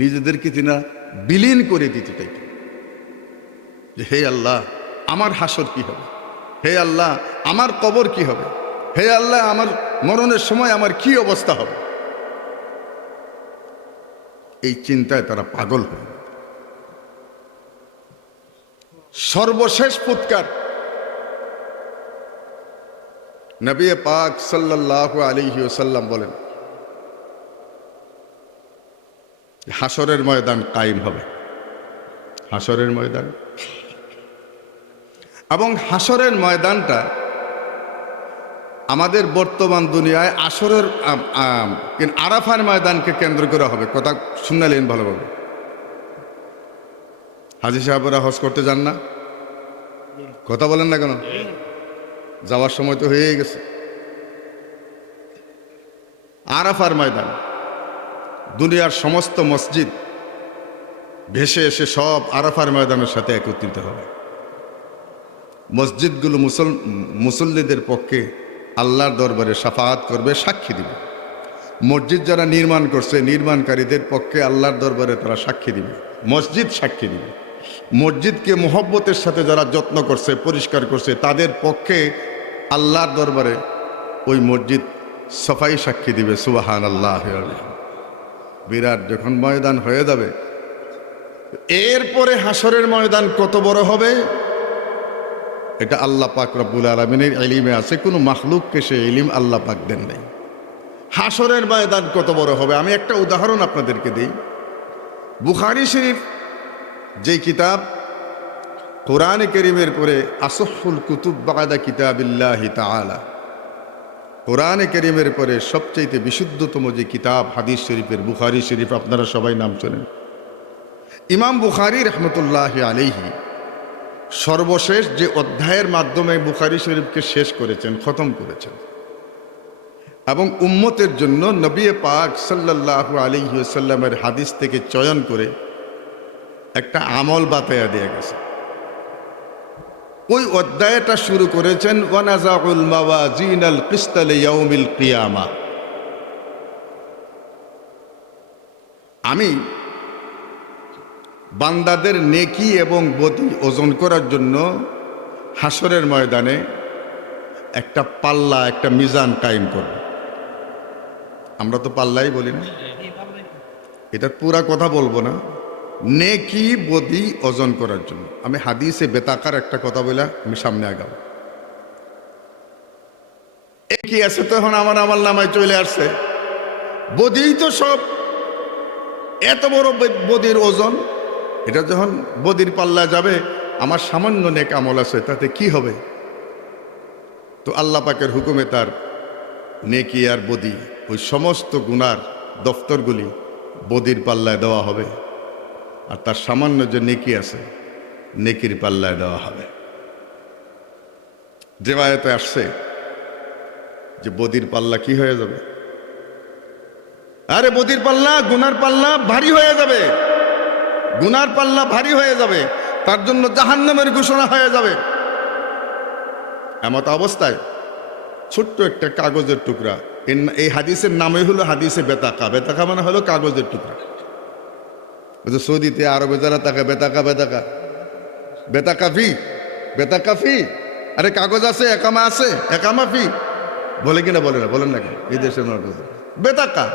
নিজেদেরকে তিনা বিলীন করে দিতে চাইতেন যে হে আল্লাহ আমার হাসর কি হবে, হে আল্লাহ আমার কবর কি হবে, হে আল্লাহ আমার মরণের সময় আমার কি অবস্থা হবে। এই চিন্তায় তারা পাগল হয়ে গেল। সর্বশেষ ফুৎকার নবী পাক সাল্লাল্লাহু আলাইহি ওয়াসাল্লাম বলেন, হাসরের ময়দান কায়েম হবে, হাসরের ময়দান। এবং হাসরের ময়দানটা আমাদের বর্তমান দুনিয়ায় আসরের আরাফার ময়দানকে কেন্দ্র করে হবে। কথা শুনলেন ভালোভাবে। হাজী সাহেবরা হজ করতে যান না? কথা বলেন না কেন? যাওয়ার সময় তো হয়ে গেছে। আরাফার ময়দান, দুনিয়ার সমস্ত মসজিদ ভেসে এসে সব আরাফার ময়দানের সাথে একত্রিত হবে। মসজিদগুলো মুসল্লিদের পক্ষে আল্লাহর দরবারে শাফাআত করবে, সাক্ষী দিবে। মসজিদ যারা নির্মাণ করছে, নির্মাণকারীদের পক্ষে আল্লাহর দরবারে তারা সাক্ষী দিবে, মসজিদ সাক্ষী দিবে। মসজিদকে মোহব্বতের সাথে যারা যত্ন করছে, পরিষ্কার করছে, তাদের পক্ষে আল্লাহর দরবারে ওই মসজিদ সফাই সাক্ষী দিবে। সুবহানাল্লাহ। বিরাট যখন ময়দান হয়ে যাবে, এরপরে হাসরের ময়দান কত বড় হবে এটা আল্লাহ পাক রব্বুল আলামিনের ইলমে আছে, কোনো মাখলুককে সে ইলম আল্লাহ পাক দেন নাই। হাসরের ময়দান কত বড় হবে, আমি একটা উদাহরণ আপনাদেরকে দিই। বুখারী শরীফ যে কিতাব কোরআনে কারীমের পরে আসহুল কুতুব বাদা কিতাবিল্লাহি তাআলা, কোরআনে কারীমের পরে সবচেয়ে বিশুদ্ধতম যে কিতাব হাদিস শরীফের বুখারী শরীফ, আপনারা সবাই নাম শোনেন। ইমাম বুখারী রহমতুল্লাহি আলাইহি সর্বশেষ যে অধ্যায়ের মাধ্যমে বুখারী শরীফকে শেষ করেছেন, খতম করেছেন, এবং উম্মতের জন্য নবী পাক সাল্লাল্লাহু আলাইহি ওয়াসাল্লামের হাদিস থেকে চয়ন করে একটা আমল বাতায়া দিয়ে গেছে। ওই অধ্যায়টা শুরু করেছেন ওয়ানাজাউল মাওয়াজিনাল কিসতা লিয়াউমিল কিয়ামা। আমি বান্দাদের নেকি এবং বদি ওজন করার জন্য হাসরের ময়দানে একটা পাল্লা, একটা মিজান কায়েম করব। আমরা তো পাল্লাই বলি না, এটা পুরা কথা বলবো না। নেকি বদি ওজন করার জন্য আমি হাদিসে বেতাকার একটা কথা বলে আমি সামনে আগাবো। কি আছে তো এখন আমার আমল নামায় চলে আসছে, বদি তো সব এত বড় বদির ওজন, এটা যখন বদির পাল্লা যাবে, আমার সামান্য নেক আমল আছে, তাতে কি হবে? তো আল্লাহ পাকের হুকুমে তার নেকি আর বদি, ওই সমস্ত গুনার দফতরগুলি বদির পাল্লায় দেওয়া হবে, আর তার সামান্য যে নেকি আছে নেকির পাল্লায় দেওয়া হবে। রিওয়ায়াতে আসছে যে বদির পাল্লা কি হয়ে যাবে? আরে বদির পাল্লা, গুনার পাল্লা ভারী হয়ে যাবে, গুনার পাল্লা ভারী হয়ে যাবে, তার জন্য জাহান্নামের ঘোষণা হয়ে যাবে। এমত অবস্থায় ছোট্ট একটা কাগজের টুকরা, এই হাদিসের নামই হলো হাদিসে বেতাকা। বেতাকা মানে হলো কাগজের টুকরা। সৌদিতে আরবে যারা তাকে বেতাকা বেতাকা বেতাকাফি বেতাকাফি, আরে কাগজ আছে, একামা আছে, একামা ফি বলে কিনা বলে না, বলেন না কেন? এই দেশের বেতাকা।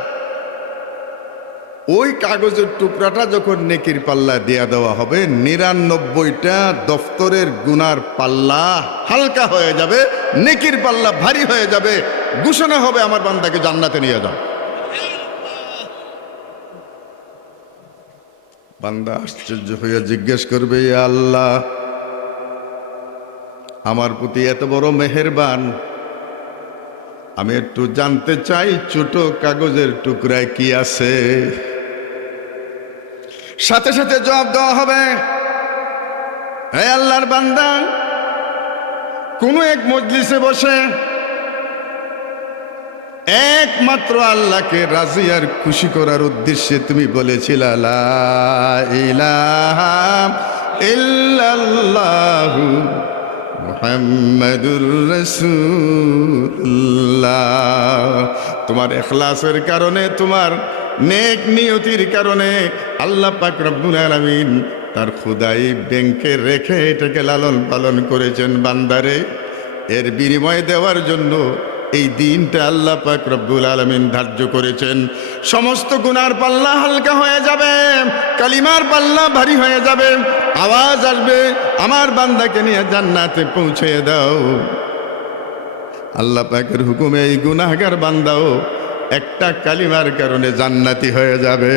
ওই কাগজের টুকরাটা যখন নেকির পাল্লা দেয়া দেওয়া হবে, ৯৯টা দফতরের গুনার পাল্লা হালকা হয়ে যাবে, নেকির পাল্লা ভারী হয়ে যাবে, ঘোষণা হবে আমার বান্দাকে জান্নাতে নিয়ে যাও। বান্দা আশ্চর্য হইয়া জিজ্ঞেস করবে, ইয়া আল্লাহ, আমার প্রতি এত বড় মেহেরবান, আমি একটু জানতে চাই ছোট কাগজের টুকরায় কি আছে। সাথে সাথে জবাব দেওয়া হবে, হে আল্লাহর বান্দা, কোন এক মজলিসে বসে একমাত্র আল্লাহকে রাজি আর খুশি করার উদ্দেশ্যে তুমি বলেছিলে লা ইলাহা ইল্লাল্লাহু মুহাম্মাদুর রাসূলুল্লাহ। তোমার ইখলাসের কারণে, তোমার নেক নিয়তির কারণে আল্লাহ পাক রব্বুল আলামিন তার খুদাই ব্যাংকে রেখে এটাকে লালন পালন করেছেন। বান্দারে, এর বিনিময় দেওয়ার জন্য এই দিনটা আল্লাহ পাক রব্বুল আলামিন ধার্য করেছেন। সমস্ত গুনার পাল্লা হালকা হয়ে যাবে, কালিমার পাল্লা ভারী হয়ে যাবে, আওয়াজ আসবে, আমার বান্দাকে নিয়ে জান্নাতে পৌঁছে দাও। আল্লাহ পাকের হুকুমে এই গুনাহগার বান্দাও একটা কালিমার কারণে জান্নাতি হয়ে যাবে।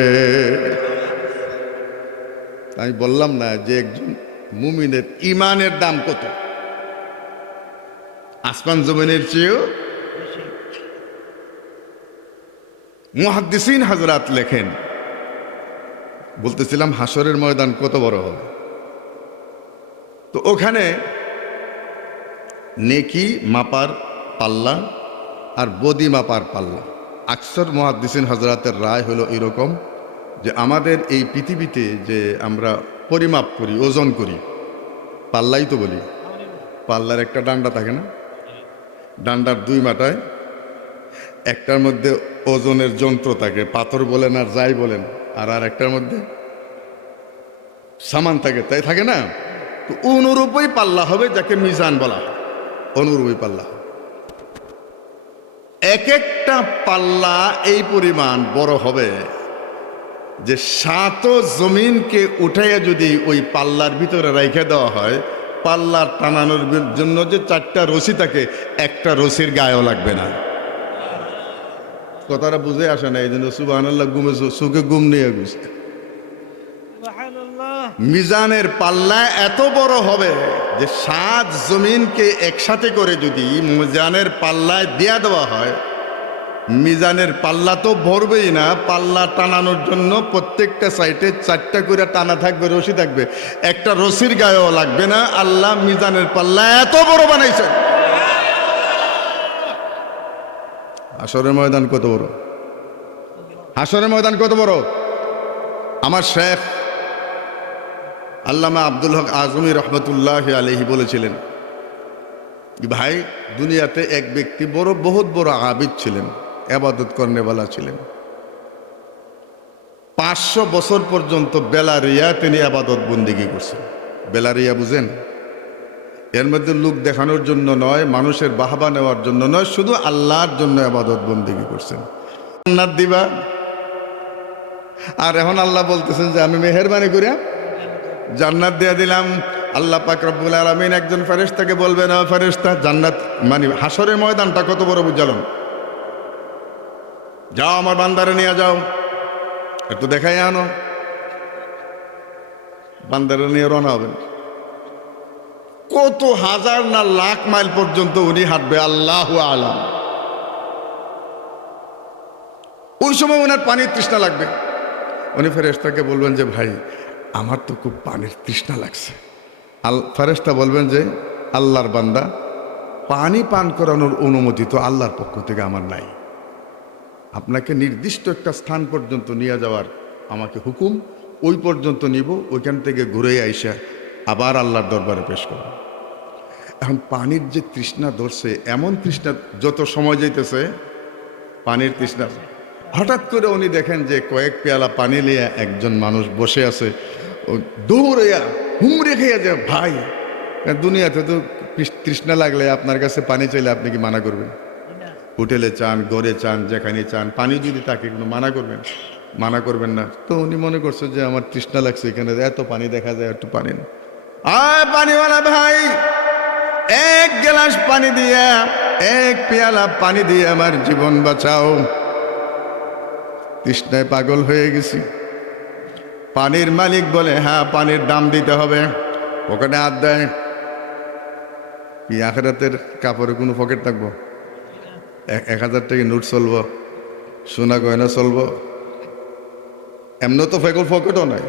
আমি বললাম না যে একজন মুমিনের ইমানের দাম কত, আসমান জমিনের চেয়েও। মুহাদ্দিসিন হযরত লেখেন, বলতেছিলাম হাসরের ময়দান কত বড় হবে। তো ওখানে নেকি মাপার পাল্লা আর বদি মাপার পাল্লা, আকসর মুহাদ্দিসিন হযরতের রায় হলো এরকম যে আমাদের এই পৃথিবীতে যে আমরা পরিমাপ করি, ওজন করি, পাল্লাই তো বলি, পাল্লার একটা ডান্ডা থাকে না, ডান্ডার দুই মাথায় একটার মধ্যে ওজনের যন্ত্র থাকে, পাথর বলেন আর যাই বলেন, আর একটার মধ্যে সামান থাকে, তাই থাকে না? তো অনুরূপই পাল্লা হবে, যাকে মিজান বলা হয়, অনুরূপই পাল্লা হবে। এক একটা পাল্লা এই পরিমাণ বড় হবে যে 7 জমিনকে উঠাইয়া যদি ওই পাল্লার ভিতরে রেখে দেওয়া হয়, পাল্লা টানানোর জন্য যে 4টা রশি থাকে, একটা রশির গায়েও লাগবে না। কথাটা বুঝে আসে না, এই জন্য সুবহানাল্লাহ ঘুমে সুখে ঘুম নিয়ে গেছে। মিজানের পাল্লা এত বড় হবে যে 7 জমিনকে একসাথে করে যদি মিজানের পাল্লায় দেয়া দেওয়া হয়, মিজানের পাল্লা তো ভরবেই না, পাল্লা টানানোর জন্য প্রত্যেকটা সাইডে 4টা করে টানা থাকবে, রশি থাকবে, একটা রশির গায়েও লাগবে না। আল্লাহ মিজানের পাল্লা এত বড় বানাইছেন। হাশরের ময়দান কত বড়, হাশরের ময়দান কত বড়। আমার শেখ আল্লামা আব্দুল হক আজমি রহমতুল্লাহ আলাইহি বলেছিলেন, ভাই দুনিয়াতে এক ব্যক্তি বহুত বড় আবিদ ছিলেন, ইবাদত করনেওয়ালা ছিলেন। 500 বছর পর্যন্ত বেলারিয়া তিনি ইবাদত বন্দেগী করছেন। বেলারিয়া বুঝেন? এর মধ্যে লোক দেখানোর জন্য নয়, মানুষের বাহবা নেওয়ার জন্য নয়, শুধু আল্লাহর জন্য ইবাদত বন্দেগী করছেন। জান্নাত দিবা, আর এখন আল্লাহ বলতেছেন যে আমি মেহেরবানি করে জান্নাত দিয়ে দিলাম। আল্লাহ পাক রব্বুল আলামিন একজন ফেরেশতাকে বলবেন, ও ফেরেশতা, জান্নাত মানে হাশরের ময়দানটা কত বড় বুঝালাম, যাও আমার বান্দারে নিয়ে যাও, একটু দেখাই আনো। বান্দারে নিয়ে রওনা হবেন। কত হাজার না লাখ মাইল পর্যন্ত উনি হাঁটবে, আল্লাহু আলাম। ওই সময় ওনার পানির তৃষ্ণা লাগবে। উনি ফেরেশতাকে বলবেন যে ভাই আমার তো খুব পানির তৃষ্ণা লাগছে। ফেরেশতা বলবেন যে আল্লাহর বান্দা, পানি পান করানোর অনুমতি তো আল্লাহর পক্ষ থেকে আমার নাই, আপনাকে নির্দিষ্ট একটা স্থান পর্যন্ত নিয়ে যাওয়ার আমাকে হুকুম, ওই পর্যন্ত নিব, ওইখান থেকে ঘুরে আইসা আবার আল্লাহর দরবারে পেশ করব। এখন পানির যে তৃষ্ণা ধরছে, এমন তৃষ্ণা যত সময় যাইতেছে পানির তৃষ্ণা, হঠাৎ করে উনি দেখেন যে কয়েক পেয়ালা পানি নিয়ে একজন মানুষ বসে আছে, দৌড়াইয়া হুমড়ে খেয়ে যায়। ভাই দুনিয়াতে তো তৃষ্ণা লাগলে আপনার কাছে পানি চাইলে আপনি কি মানা করবেন? হোটেলে চান, ঘরে চান, যেখানে চান, পানি যদি তাকে কোনো মানা করবেন? মানা করবেন না। তো উনি মনে করছে যে আমার তৃষ্ণা লাগছে, এখানে এত পানি দেখা যায়, একটু পানি না। আয় পানিওয়ালা ভাই, এক গ্লাস পানি দিয়া, এক পেয়ালা পানি দিয়ে আমার জীবন বাঁচাও, তৃষ্ণায় পাগল হয়ে গেছি। পানির মালিক বলে, হ্যাঁ পানির দাম দিতে হবে। পকেটে হাত দেয়। কি আখিরাতের কাপড়ে কোনো পকেট থাকবো? 1000 টাকা নোট চলবো, সোনা গয়না চলবো, এমন তো পকেটও নাই।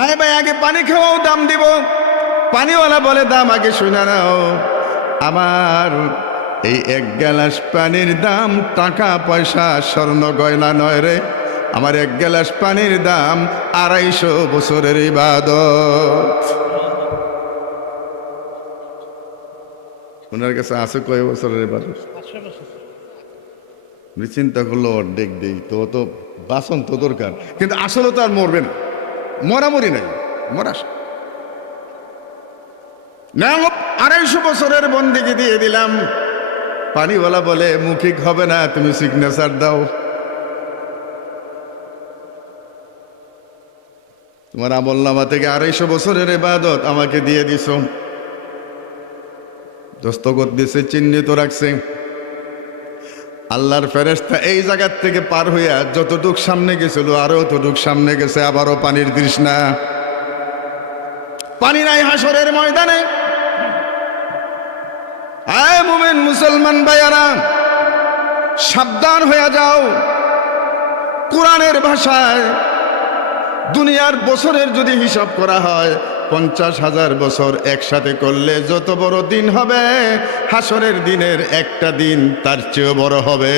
আয় ভাই আগে পানি খাওয়াও, দাম দিব। পানিওয়ালা বলে, দাম আগে শুনে নাও, আমার এই এক গ্লাস পানির দাম টাকা পয়সা স্বর্ণ গয়না নয় রে, আমার এক গ্লাস পানির দাম 250 বছরের ইবাদত। ওনার কাছে আছে কয় বছরের ইবাদত? চিন্তা করলো অর্ধেক দেই, তো বাসন তো দরকার, কিন্তু আসলে তো আর মরবে না, মরামরি নাই, মরা না। 250 বছরের বন্দেগী দিয়ে দিলাম। পানিওয়ালা বলে, মুখিক হবে না, তুমি সিগনেচার দাও। তোমার আমলনামা থেকে 250 বছরের ইবাদত আমাকে দিয়ে দিছ। দস্তখত দিছে, চিহ্নিত রাখছে। আল্লাহর ফেরেশতা এই জায়গার থেকে পার হইয়া যতটুক সামনে গেছিল আরো ততটুক সামনে গেছে, আবারও পানির তৃষ্ণা। পানি নাই হাশরের ময়দানে। আয় মুমিন মুসলমান ভাইয়ারা, সাবধান হয়ে যাও। কোরআনের ভাষায় দুনিয়ার বছরের যদি হিসাব করা হয়, 50,000 বছর একসাথে করলে যত বড় দিন হবে, হাশরের দিনের একটা দিন তার চেয়েও বড় হবে।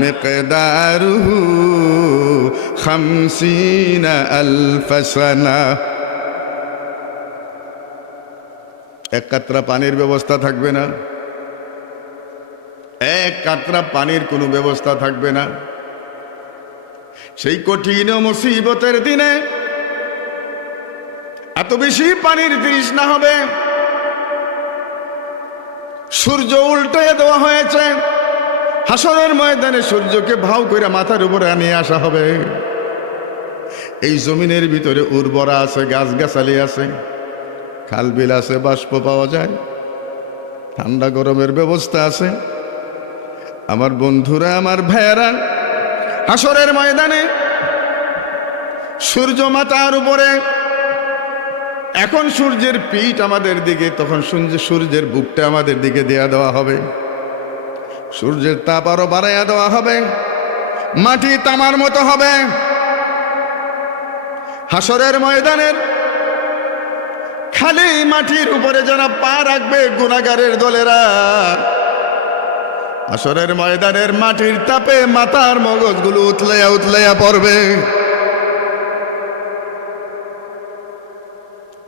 মিকদারুহু 50 আলফ সানা। এক কাতরা পানির ব্যবস্থা থাকবে না, এক কাতরা পানির কোনো ব্যবস্থা থাকবে না। সেই কঠিন মুসিবতের দিনে এত বেশি পানির তৃষ্ণা হবে, সূর্য উল্টে দেওয়া হয়েছে। হাশরের ময়দানে সূর্যকে ভাও করে মাথার উপরে নিয়ে আসা হবে। এই জমিনের ভিতরে উর্বরা আছে, গাছগাছালি আছে, খাল বিল আছে, বাষ্প পাওয়া যায়, ঠান্ডা গরমের ব্যবস্থা আছে। আমার বন্ধুরা, আমার ভাইয়েরা, হাসরের ময়দানে সূর্য মাথার উপরে, এখন সূর্যের পিঠ আমাদের দিকে, তখন সূর্যের বুকটা আমাদের দিকে দেওয়া হবে। সূর্যের তাপ আরো বাড়াইয়া দেওয়া হবে, মাটি তামার মতো হবে। হাসরের ময়দানের খালি মাটির উপরে যারা পা রাখবে গুনাহগারের দলেরা, হাসরের ময়দানের মাটির তাপে মাথার মগজগুলো উতলাইয়া উতলাইয়া পড়বে।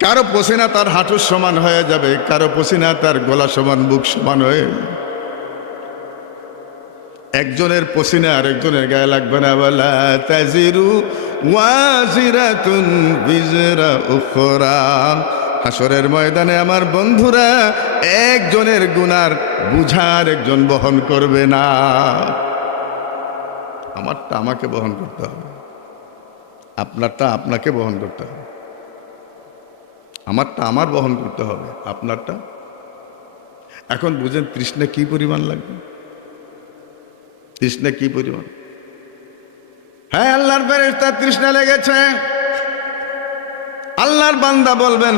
কারো পসিনা তার হাঁটুর সমান হয়ে যাবে, কারো পসিনা তার গলা সমান, বুক সমান হয়ে। একজনের পসিনা আরেকজনের গায়ে লাগবে না। ওয়ালা তাজিরু ওয়াজিরাতুন বিজরা উখরা। হাসরের ময়দানে আমার বন্ধুরা, একজনের গুনার বুঝার একজন বহন করবে না। আমারটা আমাকে বহন করতে হবে, আপনারটা আপনাকে বহন করতে হবে। আমারটা আমার বহন করতে হবে, আপনারটা। এখন বুঝেন তৃষ্ণা কি পরিমাণ লাগবে, তৃষ্ণা কি পরিমাণ। হ্যাঁ, আল্লাহর ফেরেশতা তৃষ্ণা লেগেছে। আল্লাহর বান্দা বলবেন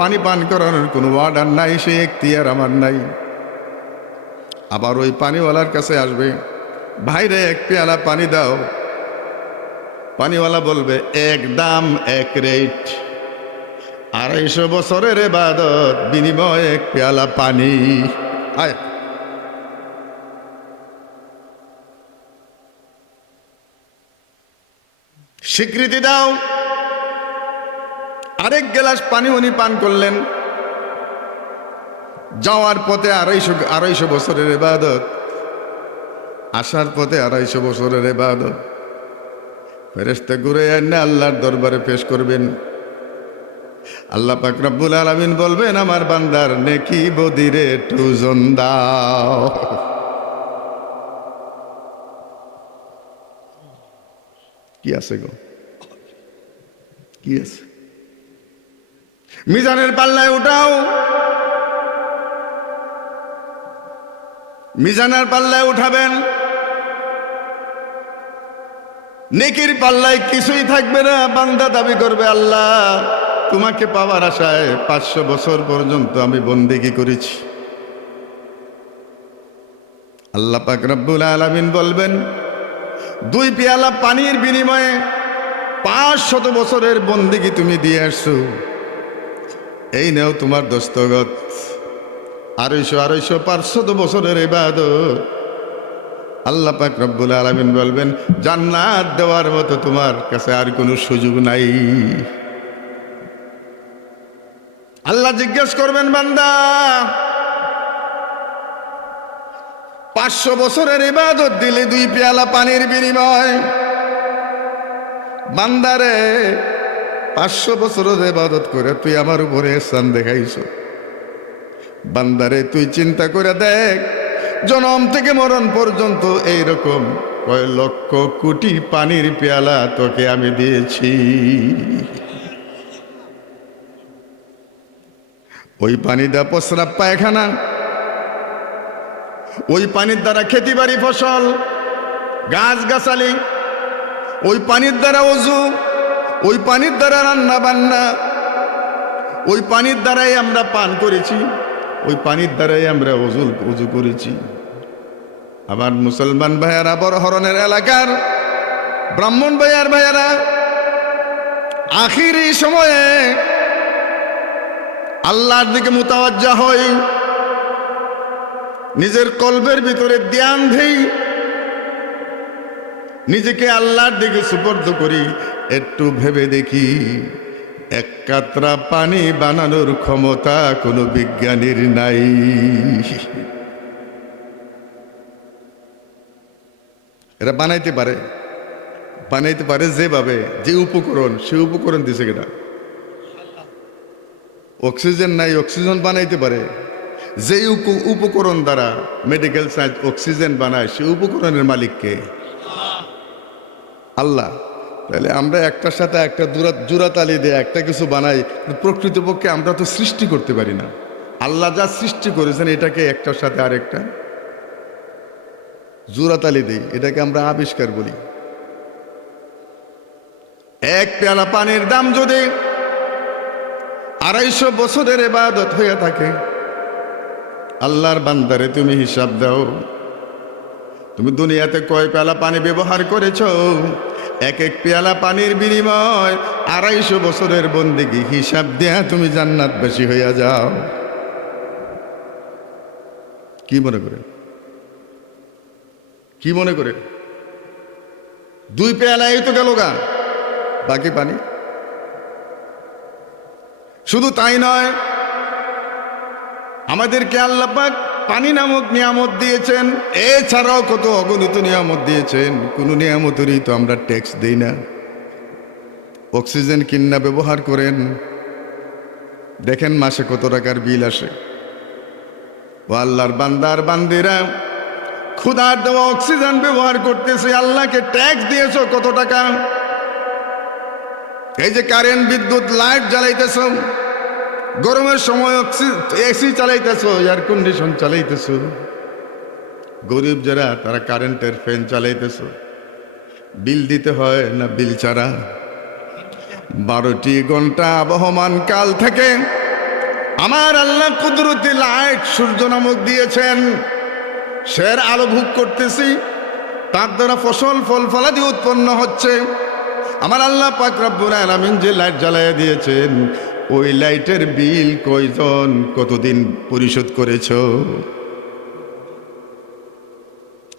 পানি পান করানোর কোনো অর্ডার নাই, সে এখতিয়ার আমার নাই। আবার ওই পানিওয়ালার কাছে আসবে, ভাইরে এক পেয়ালা পানি দাও। পানিওয়ালা বলবে এক দাম এক রেট, 250 বছরের ইবাদত বিনিময়ে এক পেয়ালা পানি। আয়, স্বীকৃতি দাও। আরেক গ্লাস পানি উনি পান করলেন। যাওয়ার পথে 250 বছরের ইবাদত, আসার পথে 250 বছরের ইবাদত। ফেরেশতা ঘুরে এনে আল্লাহর দরবারে পেশ করবেন। আল্লাহ পাক রব্বুল আলামিন বলবেন, আমার বান্দার নেকি বদিরে টুজন দাও। কি আছে গো, কি আছে? মিজানের পাল্লায় উঠাও, মিজানের পাল্লায় উঠাবেন। নেকির পাল্লায় কিছুই থাকবে না। বান্দা দাবি করবে, আল্লাহ তোমাকে পাওয়ার আশায় 500 বছর পর্যন্ত আমি বন্দেগী করেছি। আল্লাহ পাক রব্বুল আলামিন বলবেন, 2 পেয়ালা পানির বিনিময়ে 500 বছরের বন্দেগী তুমি দিয়ে আসছো, এই নেও তোমার দস্তখত। 250 500 বছরের ইবাদত। আল্লাহ পাক রব্বুল আলামিন বলবেন, জান্নাত দেওয়ার মতো তোমার কাছে আর কোনো সুযোগ নাই। আল্লাহ জিজ্ঞেস করবেন, বান্দা 500 বছরের ইবাদত দিলে 2 পেয়ালা পানির বিনিময়। বান্দারে 500 বছরের ইবাদত করে তুই আমার উপরে ইহসান দেখাইছ। বান্দারে তুই চিন্তা করে দেখ, জন্ম থেকে মরণ পর্যন্ত এইরকম কয় লক্ষ কোটি পানির পেয়ালা তোকে আমি দিয়েছি। ওই পানি দা প্রস্রাব পায়খানা, ওই পানির দ্বারা খেতি বাড়ি ফসল, গাছ গাছালি, ওই পানির দ্বারা ওযু, ওই পানির দ্বারা রান্না বান্না, ওই পানির দ্বারাই আমরা পান করেছি, ওই পানির দ্বারাই আমরা ওযু করেছি। আমার মুসলমান ভাইয়ারা, বড় হরনের এলাকার ব্রাহ্মণ ভাইয়ারা, আখিরি সময়ে আল্লাহর দিকে মুতাওয়াজ্জা হই, নিজের কলবের ভিতরে ধ্যান দেই, নিজেকে আল্লাহর দিকে সুপর্দ করি। একটু ভেবে দেখি, 1 কাতরা পানি বানানোর ক্ষমতা কোনো বিজ্ঞানীর নাই। এরা বানাইতে পারে যেভাবে, যে উপকরণ, সে উপকরণ দিছে কেটা। অক্সিজেন নাই, অক্সিজেন বানাইতে পারে। যে উপকরণ দ্বারা মেডিকেল সায়েন্স অক্সিজেন বানায়, সে উপকরণের মালিক কে? আল্লাহ। তাহলে আমরা একটার সাথে একটা জোড়াতালি দিয়ে একটা কিছু বানাই, প্রকৃতপক্ষে আমরা তো সৃষ্টি করতে পারি না। আল্লাহ যা সৃষ্টি করেছেন এটাকে একটার সাথে আরেকটা জোড়াতালি দিই, এটাকে আমরা আবিষ্কার বলি। এক পেয়ালা পানির দাম যদি 250 বছরের ইবাদত হয়ে থাকে, আল্লাহর বান্দারে তুমি হিসাব দাও, তুমি দুনিয়াতে কয় পেয়ালা পানি ব্যবহার করেছ? এক এক পেয়ালা পানির বিনিময় 250 বছরের বন্দেগী, হিসাব দেয়া তুমি জান্নাতবাসী হইয়া যাও। কি মনে করে, কি মনে করে? 2 পেয়ালা এই তো গেল গা, বাকি পানি। শুধু তাই নয়, আমাদেরকে আল্লাহ পাক পানি নামক নিয়ামত দিয়েছেন, এছাড়াও কত অগণিত নিয়ামত দিয়েছেন। কোন নিয়ামতেরই তো আমরা ট্যাক্স দেই না। অক্সিজেন কিনা ব্যবহার করেন, দেখেন মাসে কত টাকার বিল আসে। ও আল্লাহর বান্দার বান্দিরা, ক্ষুধার দেওয়া অক্সিজেন ব্যবহার করতেছে, আল্লাহকে ট্যাক্স দিয়েছ কত টাকা? এই যে কারেন্ট, বিদ্যুৎ, লাইট জ্বালাইতেছ, গরমের সময় এসি চালাইতেছ, এয়ার কন্ডিশন চালাইতেছ, গরিব যারা তারা কারেন্টের ফ্যান চালাইতেছ, বিল দিতে হয় না বিল ছাড়া? 12টি ঘন্টা আবহমান কাল থেকে আমার আল্লাহ কুদরতি লাইট সূর্য নামক দিয়েছেন, সের আলো ভোগ করতেছি, তার দ্বারা ফসল ফল ফলাদি উৎপন্ন হচ্ছে। আমার আল্লাহ পাক রব্বুল আলামিন যে লাইট জ্বালাইয়া দিয়েছেন, ওই লাইটের বিল কয়জন কতদিন পরিশোধ করেছ?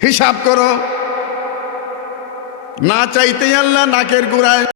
হিসাব করো। না চাইতেই আল্লাহ নাকের গোড়ায়